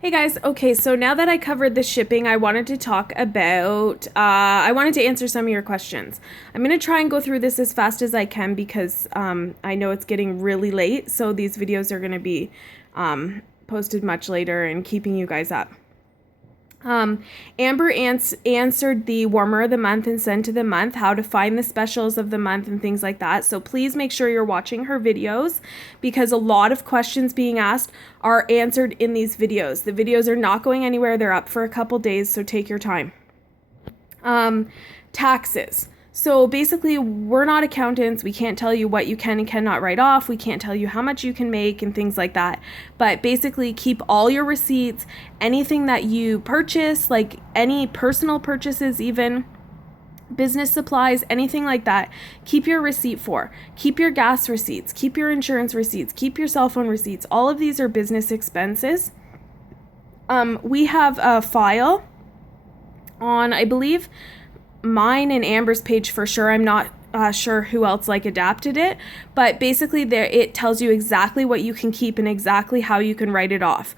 Hey guys, okay, so now that I covered the shipping, I wanted to talk about, I wanted to answer some of your questions. I'm going to try and go through this as fast as I can because I know it's getting really late, so these videos are going to be posted much later and keeping you guys up. Amber answered the warmer of the month and scent of the month, how to find the specials of the month and things like that. So please make sure you're watching her videos because a lot of questions being asked are answered in these videos. The videos are not going anywhere. They're up for a couple days, so take your time. Taxes. So basically, we're not accountants. We can't tell you what you can and cannot write off. We can't tell you how much you can make and things like that. But basically, keep all your receipts, anything that you purchase, like any personal purchases, even business supplies, anything like that, keep your receipt for. Keep your gas receipts, keep your insurance receipts, keep your cell phone receipts. All of these are business expenses. We have a file on, I believe, mine and Amber's page for sure. I'm not sure who else adapted it, but basically there it tells you exactly what you can keep and exactly how you can write it off.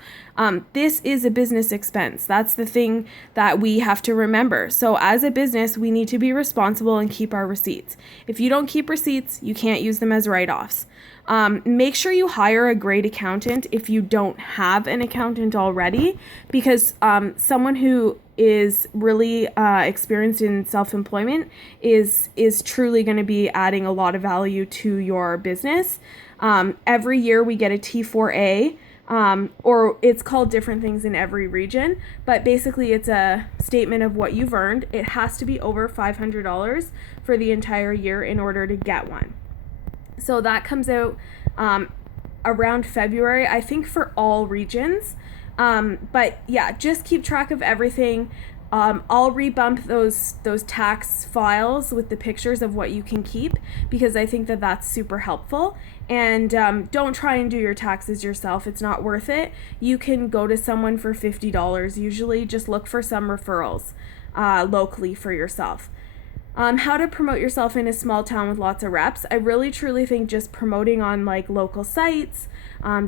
This is a business expense. That's the thing that we have to remember. So as a business, we need to be responsible and keep our receipts. If you don't keep receipts, you can't use them as write-offs. Make sure you hire a great accountant if you don't have an accountant already, because someone who is really experienced in self-employment is truly going to be adding a lot of value to your business. Every year we get a T4A, or it's called different things in every region, but basically it's a statement of what you've earned. It has to be over $500 for the entire year in order to get one. So that comes out around February, I think, for all regions. But yeah, just keep track of everything. I'll rebump those tax files with the pictures of what you can keep because I think that that's super helpful. And don't try and do your taxes yourself. It's not worth it. You can go to someone for $50. Usually just look for some referrals locally for yourself. How to promote yourself in a small town with lots of reps. I really truly think just promoting on local sites,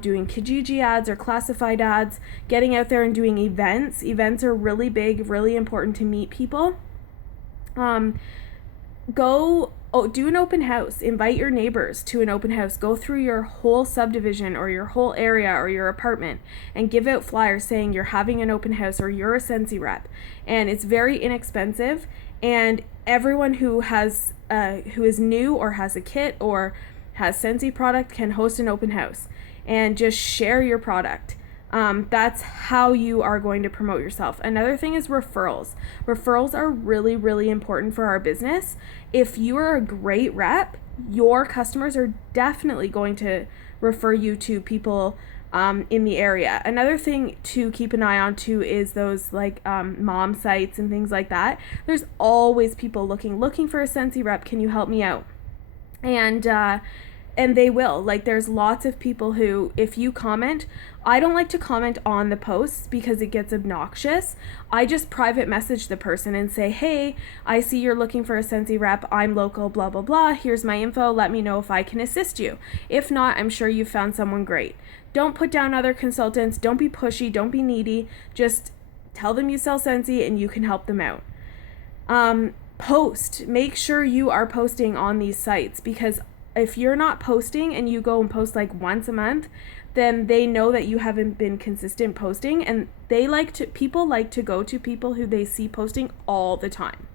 doing Kijiji ads or classified ads, getting out there and doing events. Events are really big, really important to meet people. Do an open house. Invite your neighbors to an open house. Go through your whole subdivision or your whole area or your apartment and give out flyers saying you're having an open house or you're a Scentsy rep. And it's very inexpensive, and everyone who is new or has a kit or has Scentsy product can host an open house and just share your product. That's how you are going to promote yourself. Another thing is referrals. Referrals are really, really important for our business. If you are a great rep, your customers are definitely going to refer you to people in the area. Another thing to keep an eye on too is those mom sites and things like that. There's always people looking for a Scentsy rep. Can you help me out? And they will. There's lots of people who, if you comment, I don't like to comment on the posts because it gets obnoxious. I just private message the person and say, hey, I see you're looking for a Scentsy rep. I'm local, blah, blah, blah. Here's my info. Let me know if I can assist you. If not, I'm sure you found someone great. Don't put down other consultants. Don't be pushy. Don't be needy. Just tell them you sell Scentsy and you can help them out. Post. Make sure you are posting on these sites, because if you're not posting and you go and post once a month, then they know that you haven't been consistent posting, and people like to go to people who they see posting all the time.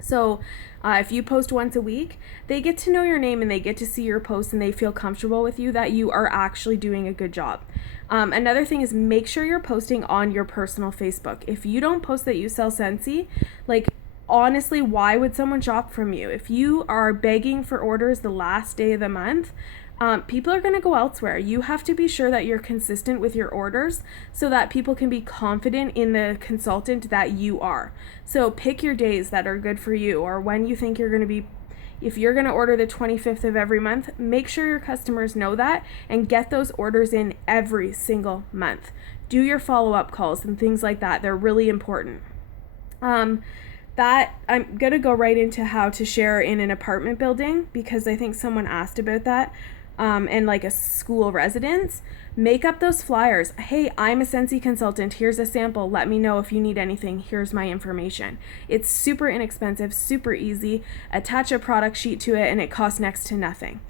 So if you post once a week, they get to know your name and they get to see your posts and they feel comfortable with you that you are actually doing a good job. Another thing is make sure you're posting on your personal Facebook. If you don't post that you sell Scentsy, honestly, why would someone shop from you? If you are begging for orders the last day of the month, people are going to go elsewhere. You have to be sure that you're consistent with your orders so that people can be confident in the consultant that you are. So pick your days that are good for you, or when you think you're going to be. If you're going to order the 25th of every month, make sure your customers know that and get those orders in every single month. Do your follow-up calls and things like that. They're really important. That I'm going to go right into how to share in an apartment building because I think someone asked about that. and like a school residence, make up those flyers. Hey, I'm a Scentsy consultant. Here's a sample. Let me know if you need anything. Here's my information. It's super inexpensive, super easy. Attach a product sheet to it and it costs next to nothing.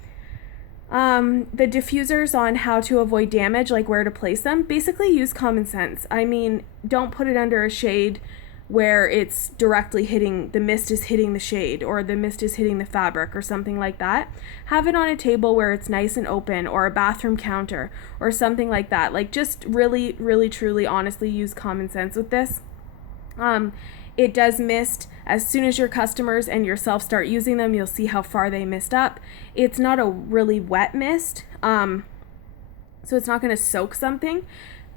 The diffusers on how to avoid damage, like where to place them, basically use common sense. I mean, don't put it under a shade where it's directly hitting, the mist is hitting the shade, or the mist is hitting the fabric or something like that. Have it on a table where it's nice and open, or a bathroom counter or something like that. Like, just really, really, truly, honestly use common sense with this. It does mist. As soon as your customers and yourself start using them, you'll see how far they mist up. It's not a really wet mist, so it's not going to soak something.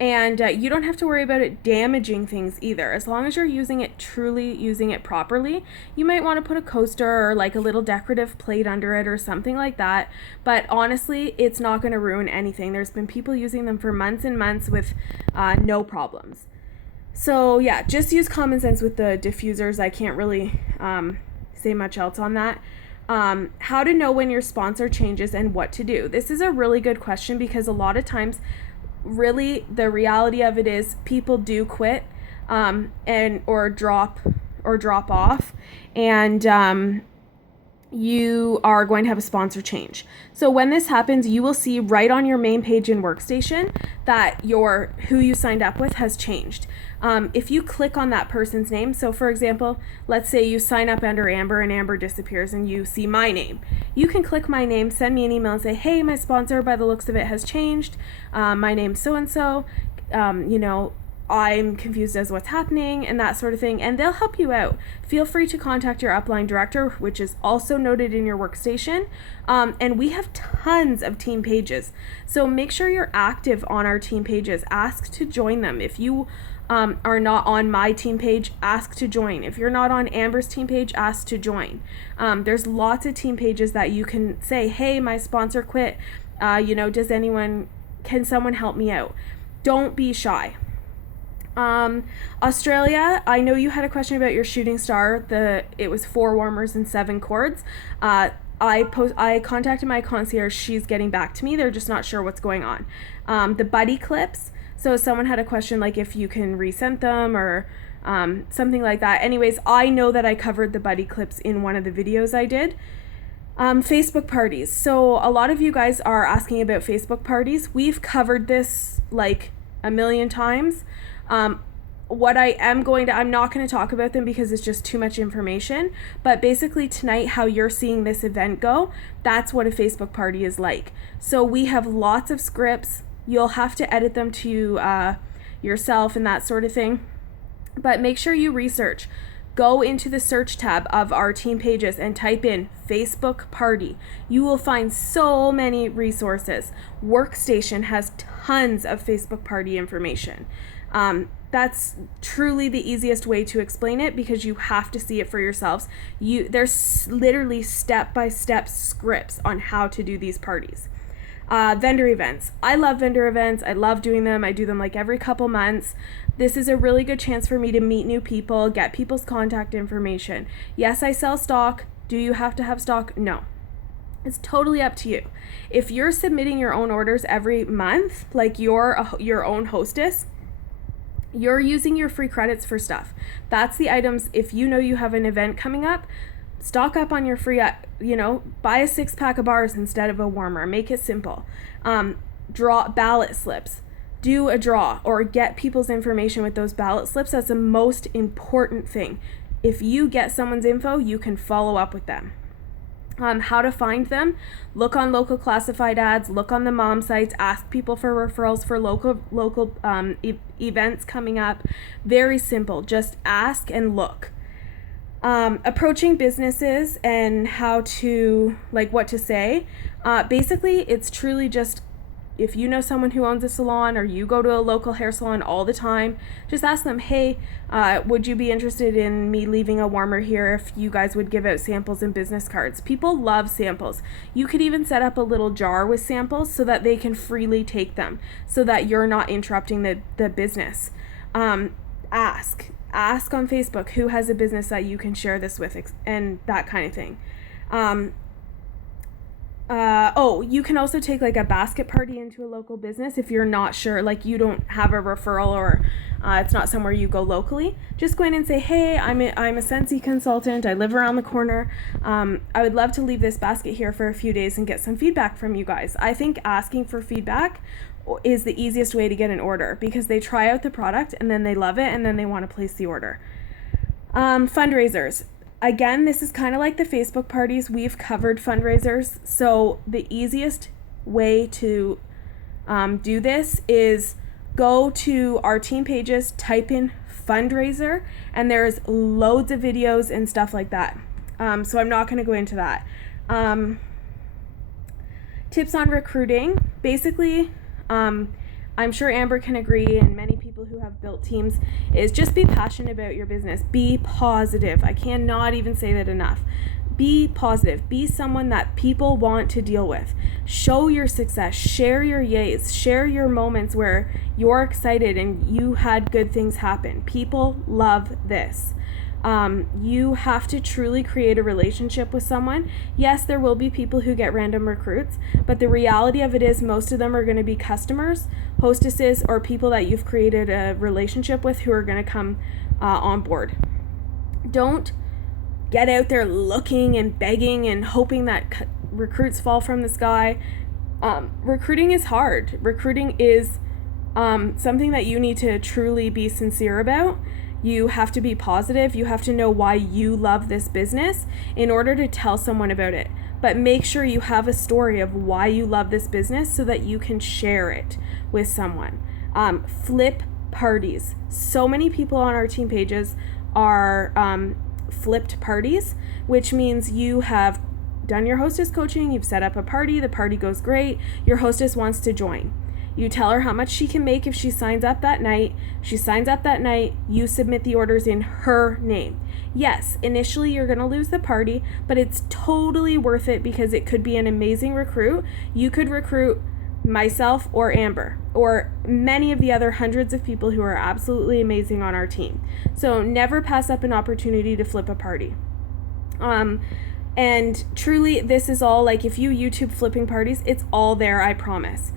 And you don't have to worry about it damaging things either. As long as you're using it, truly using it properly. You might want to put a coaster or like a little decorative plate under it or something like that. But honestly, it's not going to ruin anything. There's been people using them for months and months with no problems. So yeah, just use common sense with the diffusers. I can't really say much else on that. How to know when your sponsor changes and what to do. This is a really good question, because a lot of times, really, the reality of it is people do quit or drop off, and you are going to have a sponsor change. So when this happens, you will see right on your main page in Workstation that who you signed up with has changed. If you click on that person's name, so for example, let's say you sign up under Amber and Amber disappears and you see my name. You can click my name, send me an email and say, hey, my sponsor by the looks of it has changed. My name's so-and-so, I'm confused as what's happening and that sort of thing, and they'll help you out. Feel free to contact your upline director, which is also noted in your Workstation. And we have tons of team pages. So make sure you're active on our team pages. Ask to join them. If you are not on my team page, ask to join. If you're not on Amber's team page, ask to join. There's lots of team pages that you can say, hey, my sponsor quit. Can someone help me out? Don't be shy. Australia, I know you had a question about your shooting star. It was 4 warmers and 7 cords. I contacted my concierge. She's getting back to me. They're just not sure what's going on. The buddy clips. So someone had a question like if you can resend them or something like that. Anyways, I know that I covered the buddy clips in one of the videos I did. Facebook parties. So a lot of you guys are asking about Facebook parties. We've covered this like a million times. I'm not going to talk about them because it's just too much information. But basically tonight, how you're seeing this event go, that's what a Facebook party is like. So we have lots of scripts. You'll have to edit them to yourself and that sort of thing. But make sure you research. Go into the search tab of our team pages and type in Facebook party. You will find so many resources. Workstation has tons of Facebook party information. That's truly the easiest way to explain it because you have to see it for yourselves. There's literally step-by-step scripts on how to do these parties. Vendor events. I love vendor events. I love doing them. I do them like every couple months. This is a really good chance for me to meet new people, get people's contact information. Yes, I sell stock. Do you have to have stock? No. It's totally up to you. If you're submitting your own orders every month, like you're your own hostess, you're using your free credits for stuff. That's the items. If you know you have an event coming up, stock up on your free, buy a 6-pack of bars instead of a warmer. Make it simple. Draw ballot slips. Do a draw or get people's information with those ballot slips. That's the most important thing. If you get someone's info, you can follow up with them. How to find them? Look on local classified ads, look on the mom sites, ask people for referrals for local events coming up. Very simple. Just ask and look. Approaching businesses and how to, what to say. Basically, it's truly just, if you know someone who owns a salon or you go to a local hair salon all the time, just ask them, hey, would you be interested in me leaving a warmer here if you guys would give out samples and business cards? People love samples. You could even set up a little jar with samples so that they can freely take them so that you're not interrupting the business. Ask on Facebook who has a business that you can share this with and that kind of thing. You can also take like a basket party into a local business if you're not sure, like you don't have a referral or it's not somewhere you go locally. Just go in and say, hey, I'm a Scentsy consultant. I live around the corner. I would love to leave this basket here for a few days and get some feedback from you guys. I think asking for feedback is the easiest way to get an order because they try out the product and then they love it and then they want to place the order. Fundraisers. Again, this is kind of like the Facebook parties. We've covered fundraisers. So the easiest way to do this is go to our team pages, type in fundraiser, and there's loads of videos and stuff like that. So I'm not going to go into that. Tips on recruiting. Basically, I'm sure Amber can agree, and many people who have built teams, is just be passionate about your business. Be positive. I cannot even say that enough. Be positive. Be someone that people want to deal with. Show your success. Share your yays. Share your moments where you're excited and you had good things happen. People love this. You have to truly create a relationship with someone. Yes, there will be people who get random recruits, but the reality of it is most of them are going to be customers, hostesses, or people that you've created a relationship with who are going to come on board. Don't get out there looking and begging and hoping that recruits fall from the sky. Recruiting is hard. Recruiting is something that you need to truly be sincere about. You have to be positive. You have to know why you love this business in order to tell someone about it. But make sure you have a story of why you love this business so that you can share it with someone. Flip parties. So many people on our team pages are flipped parties, which means you have done your hostess coaching, you've set up a party, the party goes great, your hostess wants to join. You tell her how much she can make if she signs up that night. She signs up that night. You submit the orders in her name. Yes, initially you're going to lose the party, but it's totally worth it because it could be an amazing recruit. You could recruit myself or Amber or many of the other hundreds of people who are absolutely amazing on our team. So never pass up an opportunity to flip a party. And truly, this is all, like, if you YouTube flipping parties, it's all there, I promise.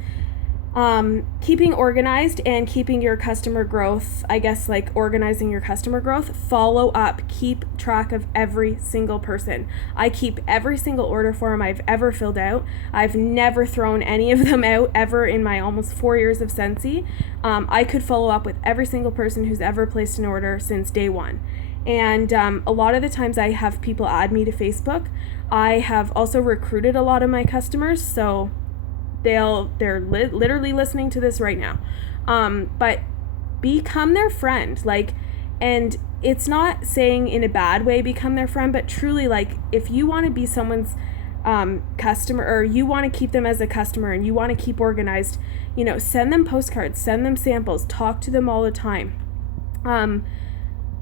Keeping organized and keeping your customer growth, I guess, like organizing your customer growth, follow up, keep track of every single person. I keep every single order form I've ever filled out. I've never thrown any of them out ever in my almost 4 years of Scentsy. I could follow up with every single person who's ever placed an order since day one. And a lot of the times I have people add me to Facebook. I have also recruited a lot of my customers, so they're literally listening to this right now. But become their friend, like, and it's not saying in a bad way become their friend, but truly, like, if you want to be someone's customer, or you want to keep them as a customer and you want to keep organized, send them postcards, send them samples, talk to them all the time.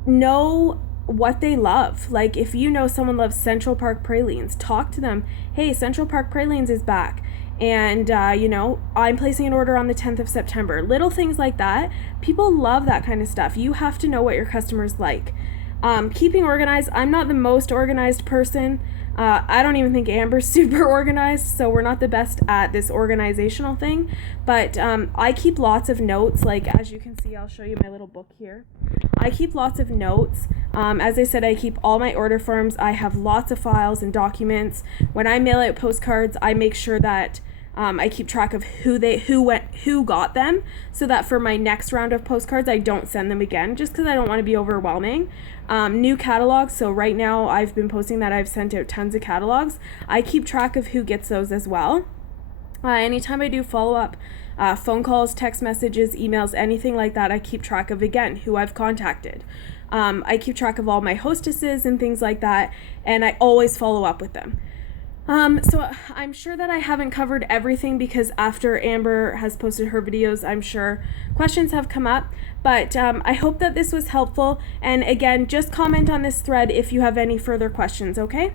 Know what they love. Like, if you know someone loves Central Park Pralines, talk to them. Hey, Central Park Pralines is back. And, I'm placing an order on the 10th of September. Little things like that. People love that kind of stuff. You have to know what your customers like. Keeping organized. I'm not the most organized person. I don't even think Amber's super organized, so we're not the best at this organizational thing. But I keep lots of notes. Like, as you can see, I'll show you my little book here. I keep lots of notes. As I said, I keep all my order forms. I have lots of files and documents. When I mail out postcards, I make sure that I keep track of who got them, so that for my next round of postcards, I don't send them again, just because I don't want to be overwhelming. New catalogs. So right now I've been posting that I've sent out tons of catalogs. I keep track of who gets those as well. Anytime I do follow-up, phone calls, text messages, emails, anything like that, I keep track of, again, who I've contacted. I keep track of all my hostesses and things like that, and I always follow up with them. So I'm sure that I haven't covered everything, because after Amber has posted her videos, I'm sure questions have come up, but I hope that this was helpful. And again, just comment on this thread if you have any further questions, okay?